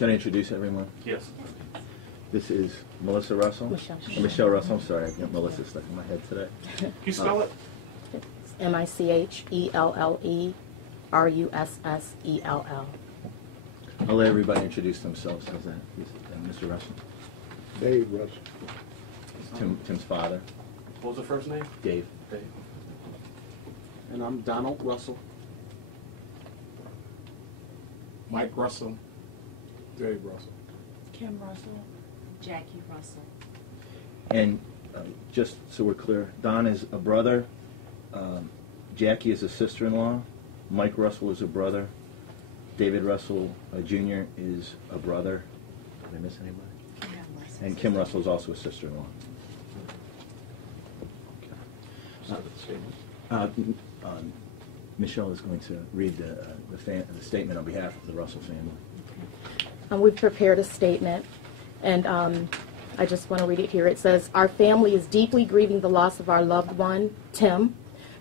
Should I introduce everyone? Yes. This is Melissa Russell. Michelle Russell. I'm sorry, I got Melissa stuck in my head today. Can you spell it? Michellrussell. I'll let everybody introduce themselves. How's that? Mr. Russell. Dave Russell. Tim's father. What was the first name? Dave. Dave. And I'm Donald Russell. Mike Russell. Dave Russell. Kim Russell. Jackie Russell. And just so we're clear, Don is a brother, Jackie is a sister-in-law, Mike Russell is a brother, David Russell Jr. is a brother. Did I miss anybody? And Kim Russell is also a sister-in-law. Michelle is going to read the statement on behalf of the Russell family. We've prepared a statement, and I just want to read it here. It says, "Our family is deeply grieving the loss of our loved one, Tim.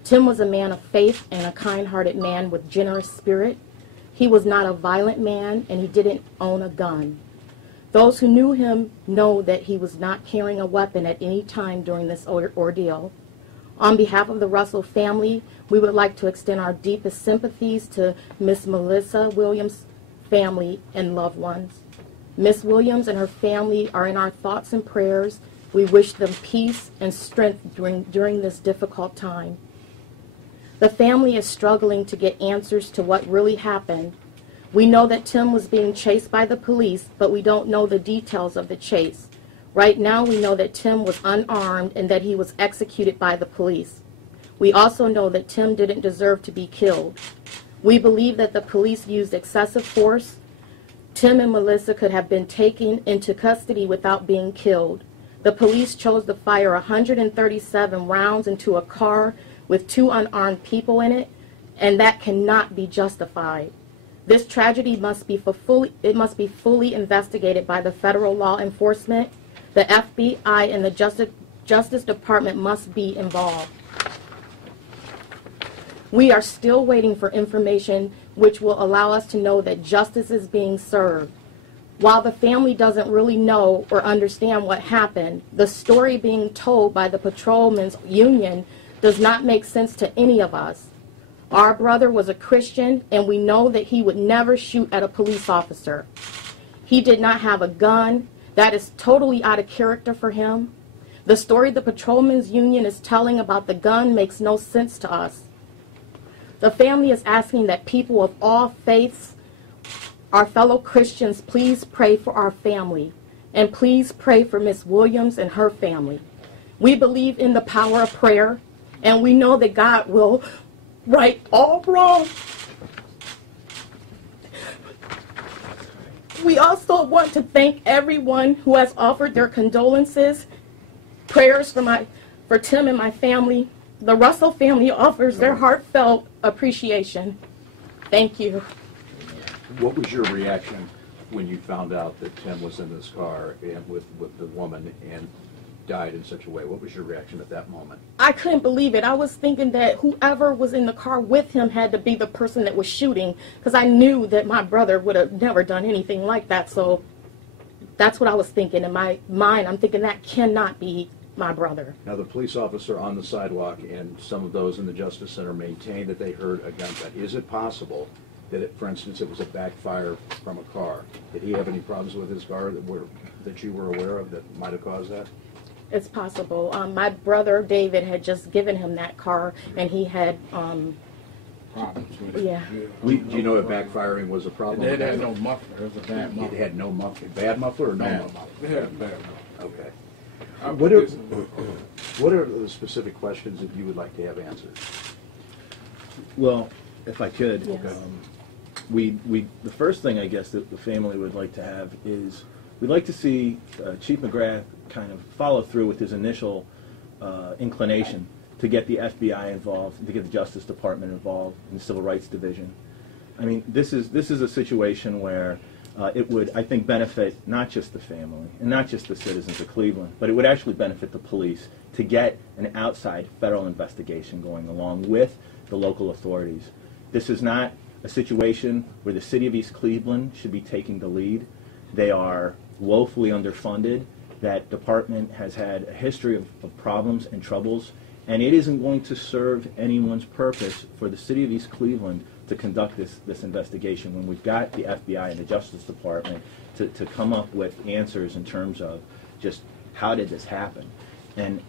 Tim was a man of faith and a kind-hearted man with generous spirit. He was not a violent man, and he didn't own a gun. Those who knew him know that he was not carrying a weapon at any time during this ordeal. On behalf of the Russell family, we would like to extend our deepest sympathies to Miss Melissa Williams' family and loved ones. Miss Williams and her family are in our thoughts and prayers. We wish them peace and strength during this difficult time. The family is struggling to get answers to what really happened. We know that Tim was being chased by the police, but we don't know the details of the chase. Right now, we know that Tim was unarmed and that he was executed by the police. We also know that Tim didn't deserve to be killed. We believe that the police used excessive force. Tim and Melissa could have been taken into custody without being killed. The police chose to fire 137 rounds into a car with 2 unarmed people in it, and that cannot be justified. This tragedy must be fully investigated by the federal law enforcement. The FBI and the Justice Department must be involved. We are still waiting for information which will allow us to know that justice is being served. While the family doesn't really know or understand what happened, the story being told by the Patrolmen's Union does not make sense to any of us. Our brother was a Christian, and we know that he would never shoot at a police officer. He did not have a gun. That is totally out of character for him. The story the Patrolmen's Union is telling about the gun makes no sense to us. The family is asking that people of all faiths, our fellow Christians, please pray for our family, and please pray for Miss Williams and her family. We believe in the power of prayer, and we know that God will right all wrong. We also want to thank everyone who has offered their condolences, prayers for Tim and my family. The Russell family offers their heartfelt appreciation. Thank you. What was your reaction when you found out that Tim was in this car and with the woman and died in such a way? What was your reaction at that moment? I couldn't believe it. I was thinking that whoever was in the car with him had to be the person that was shooting, because I knew that my brother would have never done anything like that. So that's what I was thinking. In my mind, I'm thinking that cannot be my brother. Now, the police officer on the sidewalk and some of those in the Justice Center maintained that they heard a gunshot. Is it possible that, for instance, it was a backfire from a car? Did he have any problems with his car that you were aware of that might have caused that? It's possible. My brother David had just given him that car, and he had Problems with it. yeah. Do you know if backfiring was a problem? It had no muffler. It was a bad muffler. It had no muffler. Bad muffler or no Bad muffler? muffler. It had a bad muffler. Okay. I What put are, this- what are the specific questions that you would like to have answered? Well, if I could, Yes. The first thing I guess that the family would like to have is we'd like to see Chief McGrath kind of follow through with his initial inclination to get the FBI involved, to get the Justice Department involved in the Civil Rights Division. I mean, this is a situation where it would, I think, benefit not just the family and not just the citizens of Cleveland, but it would actually benefit the police to get an outside federal investigation going along with the local authorities. This is not a situation where the city of East Cleveland should be taking the lead. They are woefully underfunded. That department has had a history of problems and troubles, and it isn't going to serve anyone's purpose for the city of East Cleveland to conduct this investigation when we've got the FBI and the Justice Department to come up with answers in terms of just how did this happen. And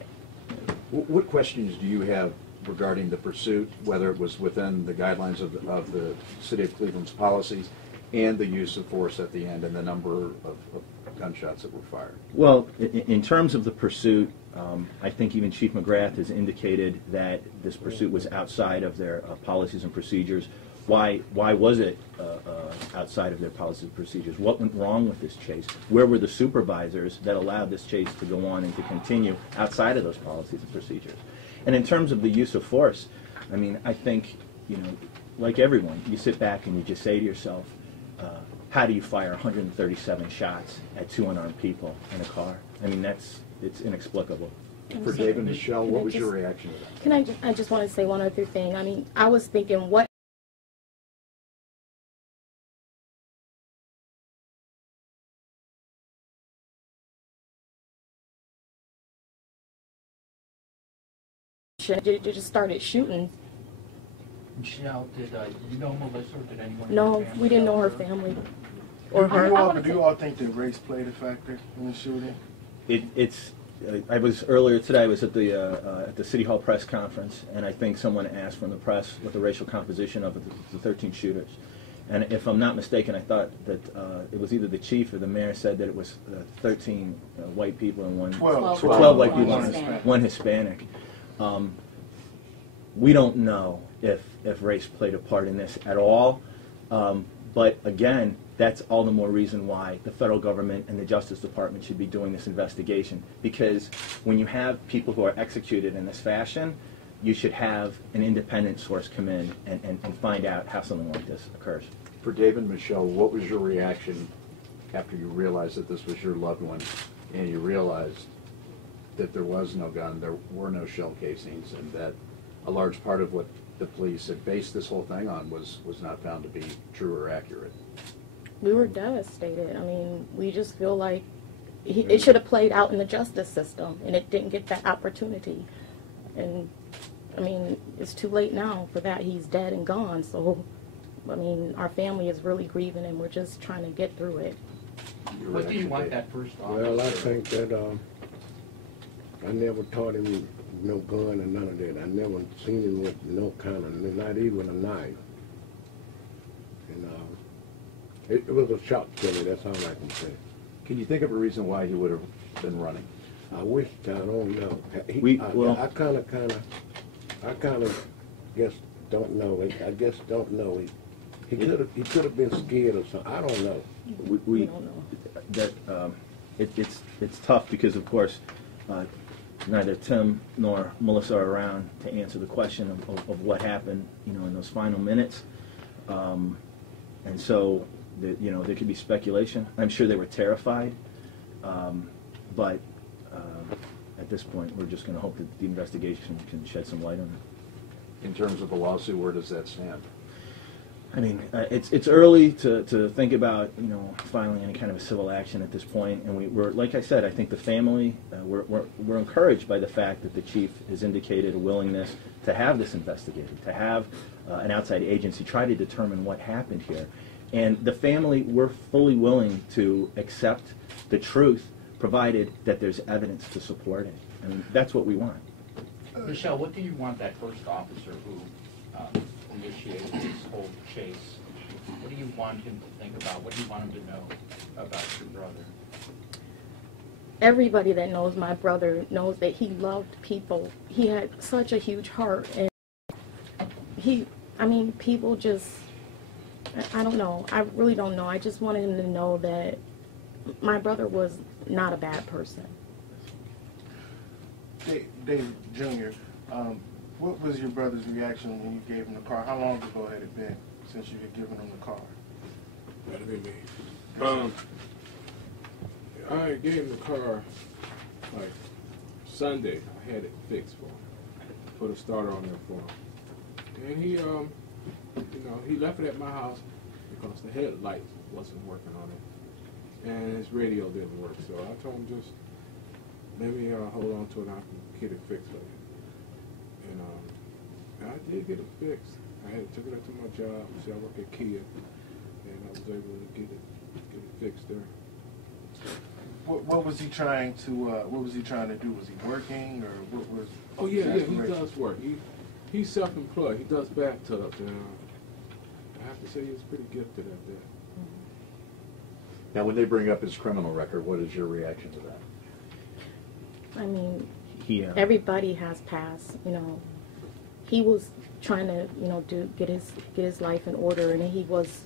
What questions do you have regarding the pursuit, whether it was within the guidelines of the City of Cleveland's policies and the use of force at the end and the number of gunshots that were fired? well, in terms of the pursuit, I think even Chief McGrath has indicated that this pursuit was outside of their policies and procedures. Why was it outside of their policies and procedures? What went wrong with this chase? Where were the supervisors that allowed this chase to go on and to continue outside of those policies and procedures? And in terms of the use of force, I mean, I think, like everyone, you sit back and you just say to yourself, how do you fire 137 shots at 2 unarmed people in a car? I mean, it's inexplicable. For David, Michelle, what was your reaction to that? I just want to say one other thing. I mean, I was thinking, what they just started shooting. Michelle, did you know Melissa or did anyone? No, we didn't know her family or her. Do you all think that race played a factor in the shooting? I was earlier today. I was at the City Hall press conference, and I think someone asked from the press what the racial composition of the 13 shooters. And if I'm not mistaken, I thought that it was either the chief or the mayor said that it was 13 white people and 12 white people and one Hispanic. We don't know if race played a part in this at all. But again, that's all the more reason why the federal government and the Justice Department should be doing this investigation. Because when you have people who are executed in this fashion, you should have an independent source come in and find out how something like this occurs. For David and Michelle, what was your reaction after you realized that this was your loved one and you realized that there was no gun, there were no shell casings, and that a large part of what the police had based this whole thing on was not found to be true or accurate? We were devastated. I mean, we just feel like it should have played out in the justice system, and it didn't get that opportunity. And, I mean, it's too late now for that. He's dead and gone. So, I mean, our family is really grieving, and we're just trying to get through it. What do you want that first officer? Well, I think that I never taught him no gun and none of that. I never seen him with no kind of, not even a knife. And it was a shock to me, that's all I can say. Can you think of a reason why he would have been running? I wish, I don't know. I kind of guess don't know. I guess don't know. He could have been scared or something. I don't know. We don't know. That it's tough because, of course, neither Tim nor Melissa are around to answer the question of what happened, in those final minutes, and so there could be speculation. I'm sure they were terrified, but at this point, we're just going to hope that the investigation can shed some light on it. In terms of the lawsuit, where does that stand? I mean, it's early to think about filing any kind of a civil action at this point, and we're like I said, I think the family we're encouraged by the fact that the chief has indicated a willingness to have this investigated, to have an outside agency try to determine what happened here, and the family we're fully willing to accept the truth, provided that there's evidence to support it. I mean, that's what we want. Michelle, what do you want that first officer who initiated this whole chase? What do you want him to think about? What do you want him to know about your brother? Everybody that knows my brother knows that he loved people. He had such a huge heart, and people just, I don't know. I really don't know. I just wanted him to know that my brother was not a bad person. Dave Jr., what was your brother's reaction when you gave him the car? How long ago had it been since you had given him the car? That'd be me. I gave him the car like Sunday. I had it fixed for him. Put a starter on there for him. And he, he left it at my house because the headlights wasn't working on it. and his radio didn't work. So I told him just let me hold on to it and I can get it fixed for you. And I did get it fixed. I had took it up to my job. See, I work at Kia, and I was able to get it fixed there. What was he trying to What was he trying to do? Was he working, or what was? Oh yeah, his he aspiration? does work. He's self-employed. He does bathtubs, and I have to say he's pretty gifted at that. Now, when they bring up his criminal record, what is your reaction to that? I mean, He, everybody has passed, you know. He was trying to, you know, get his life in order, and he was,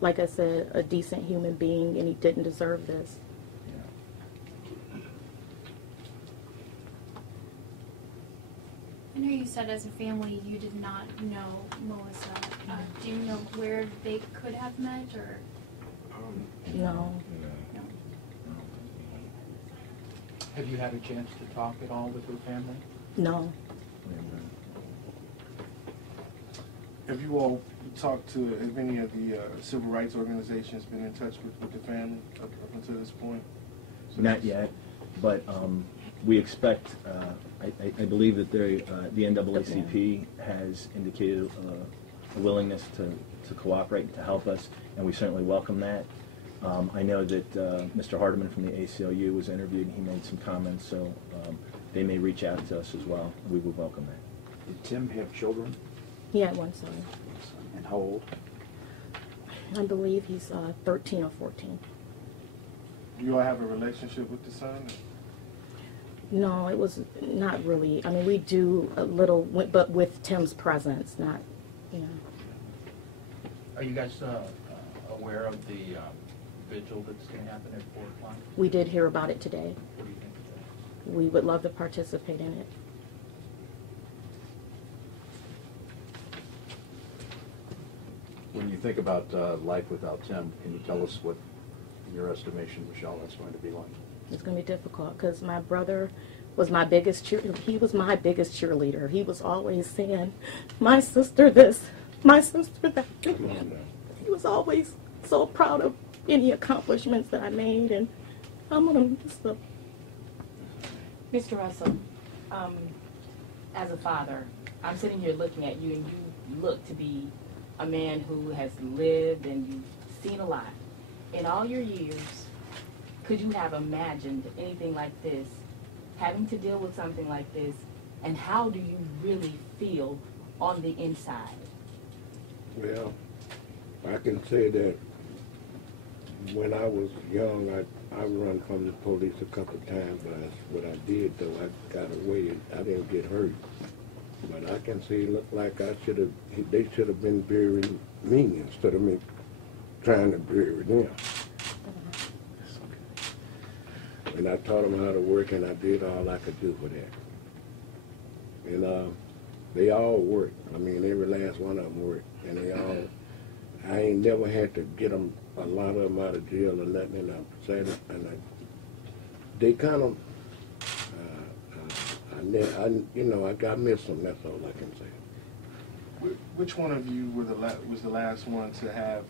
like I said, a decent human being, and he didn't deserve this. I know you said as a family you did not know Melissa. Do you know where they could have met, or? No. No. Have you had a chance to talk at all with her family? No. Have you all talked to? Have any of the civil rights organizations been in touch with the family up until this point? not yet, but we expect, I believe that the NAACP has indicated a willingness to cooperate and to help us, and we certainly welcome that. I know that Mr. Hardiman from the ACLU was interviewed, and he made some comments, so they may reach out to us as well. We would welcome that. Did Tim have children? He had one son. And how old? I believe he's 13 or 14. Do you all have a relationship with the son? No, it was not really. I mean, we do a little, but with Tim's presence, not, you know. Are you guys aware of the vigil that's going to happen at 4 o'clock? We did hear about it today. What do you think of that? We would love to participate in it. When you think about life without Tim, can you tell us what, in your estimation, Michelle, that's going to be like? It's going to be difficult because my brother was my biggest he was my biggest cheerleader. He was always saying, "My sister this, my sister that." He was always so proud of any accomplishments that I made, and I'm going to miss them. Mr. Russell, as a father, I'm sitting here looking at you, and you look to be a man who has lived and you've seen a lot. In all your years, could you have imagined anything like this, having to deal with something like this, and how do you really feel on the inside? Well, I can say that when I was young, I run from the police a couple of times, but what I did, though, I got away. I didn't get hurt. But I can say it looked like they should have been burying me instead of me trying to bury them. And I taught them how to work, and I did all I could do for that. And they all worked. I mean, every last one of them worked. And they all, I ain't never had to get them, a lot of them out of jail or nothing. And they kind of, I miss them. That's all I can say. Which one of you was the last one to have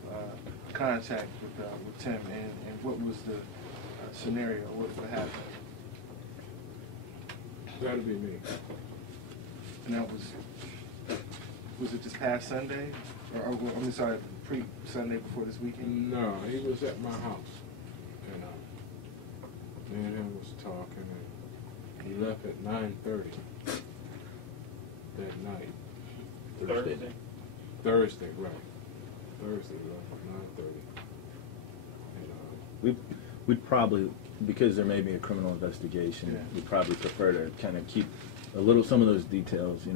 contact with Tim, and what was the scenario? What happened? That'll be me. And that was it this past Sunday? Or I'm sorry, pre-Sunday before this weekend? No, he was at my house, and me and him was talking, and he left at 9:30 that night. Thursday, right. Thursday, he left at 9:30. And We'd probably, because there may be a criminal investigation, we'd probably prefer to kind of keep some of those details,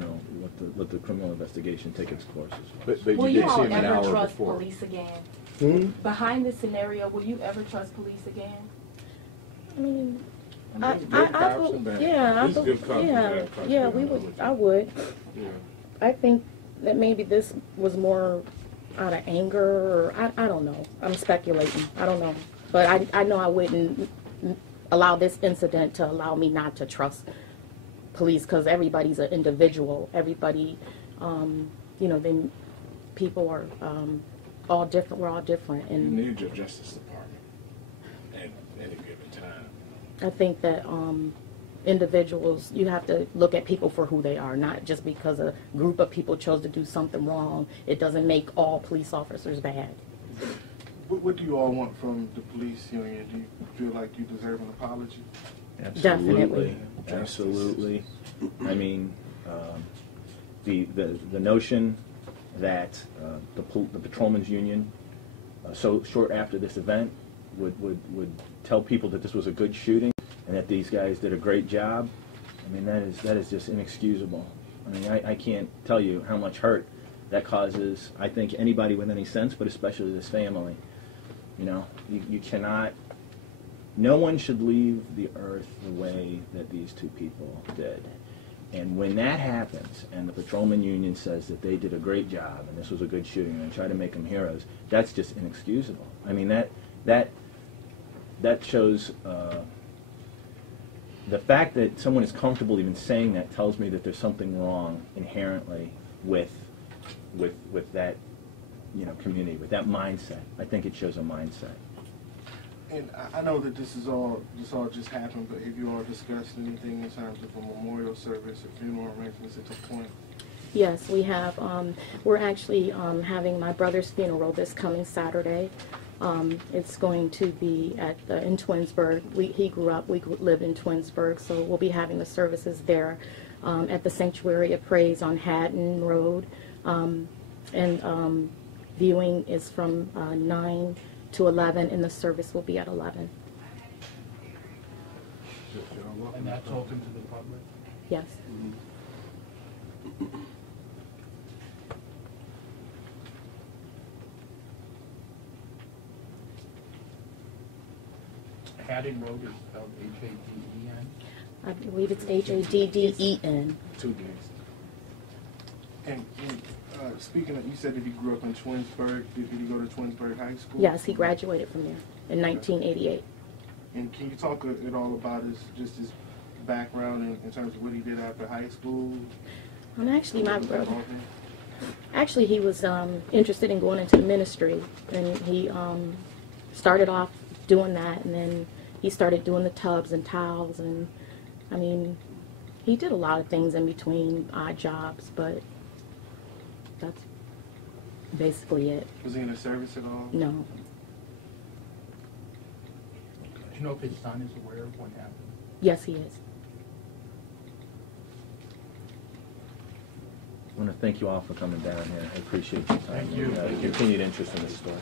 let the criminal investigation take its course as well. But Will you you did see all him an ever hour trust before. police again? Hmm? Behind this scenario, will you ever trust police again? I mean, there's good cops and bad. There's good cops and bad cops, yeah, to be we honest would, with you. I would. Yeah. I think that maybe this was more out of anger, or I don't know. I'm speculating. I don't know. But I know I wouldn't allow this incident to allow me not to trust police, because everybody's an individual. Everybody, then people are all different. We're all different. You And need your Justice Department. any given time. I think that individuals, you have to look at people for who they are, not just because a group of people chose to do something wrong. It doesn't make all police officers bad. What do you all want from the police union? Do you feel like you deserve an apology? Definitely. Absolutely. I mean, the notion that the patrolmen's union, so short after this event, would tell people that this was a good shooting and that these guys did a great job. I mean, that is just inexcusable. I mean, I can't tell you how much hurt that causes, I think, anybody with any sense, but especially this family. You know, you cannot, no one should leave the earth the way that these two people did. And when that happens, and the patrolman union says that they did a great job and this was a good shooting and try to make them heroes, that's just inexcusable. I mean, that shows, the fact that someone is comfortable even saying that tells me that there's something wrong inherently with that, you know, community, with that mindset. I think it shows a mindset. And I know that this all just happened, but have you all discussed anything in terms of a memorial service or funeral arrangements at this point? Yes, we have. We're actually having my brother's funeral this coming Saturday. It's going to be in Twinsburg. He grew up, we lived in Twinsburg, so we'll be having the services there at the Sanctuary of Praise on Haddon Road. Viewing is from 9 to 11, and the service will be at 11. And that's open to the public? Yes. Haddon Road is spelled H-A-D-E-N? I believe it's Haddeen. 2 days. And speaking of, you said that he grew up in Twinsburg. Did he go to Twinsburg High School? Yes, he graduated from there in 1988. And can you talk at all about his background in terms of what he did after high school? Actually, my brother, he was interested in going into the ministry, and he started off doing that, and then he started doing the tubs and towels, and I mean, he did a lot of things in between odd jobs, but that's basically it. Was he in the service at all? No. Do you know if his son is aware of what happened? Yes, he is. I want to thank you all for coming down here. I appreciate your time. Thank you. And, continued interest in this story.